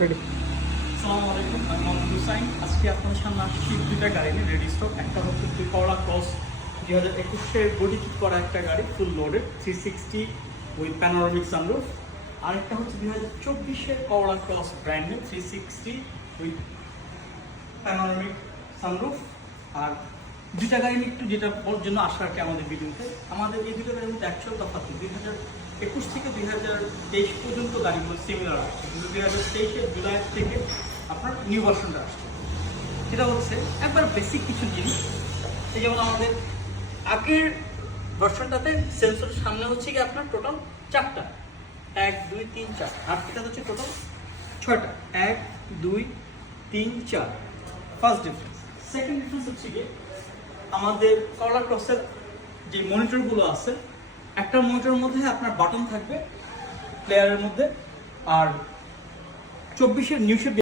Ready. আসসালামু আলাইকুম, আমি মোহাম্মদ হুসাইন। আজকে আপনাদের সামনে আসছি দুইটা গাড়ি নিয়ে রেডি স্টক। একটা হচ্ছে করলা ক্রস 2021-এর বডি কিট করা একটা গাড়ি, full loaded 360 with panoramic sunroof. আরেকটা হচ্ছে 2024-এর করলা ক্রস ব্র্যান্ডের 360 উইথ প্যানোরামিক সানরুফ। আর দুইটা গাড়ি একটু যেটা ওর জন্য আসা আর কি আমাদের ভিডিওতে, আমাদের এই দুটো গাড়ির মধ্যে অ্যাকচুয়াল তফাৎ 2021 থেকে 2023 পর্যন্ত গাড়িগুলো সিমিলার আসছে, কিন্তু 2023-এর জুলাই থেকে আপনার নিউ ভার্সনটা আসছে। সেটা হচ্ছে একবার বেসিক কিছু জিনিস, এই যেমন আমাদের আগের ভার্সনটাতে সেন্সর সামনে হচ্ছে কি আপনার টোটাল 4টা, 1 2 3 4, আর এটা হচ্ছে টোটাল 6টা, 1 2 3 4। First difference. সেকেন্ড ডিফারেন্স হচ্ছে কি আমাদের করলা ক্রসের যে মনিটরগুলো আছে, একটা মনিটরের মধ্যে আপনার বাটন থাকবে প্লেয়ারের মধ্যে, আর 24-এর নিউ শেপ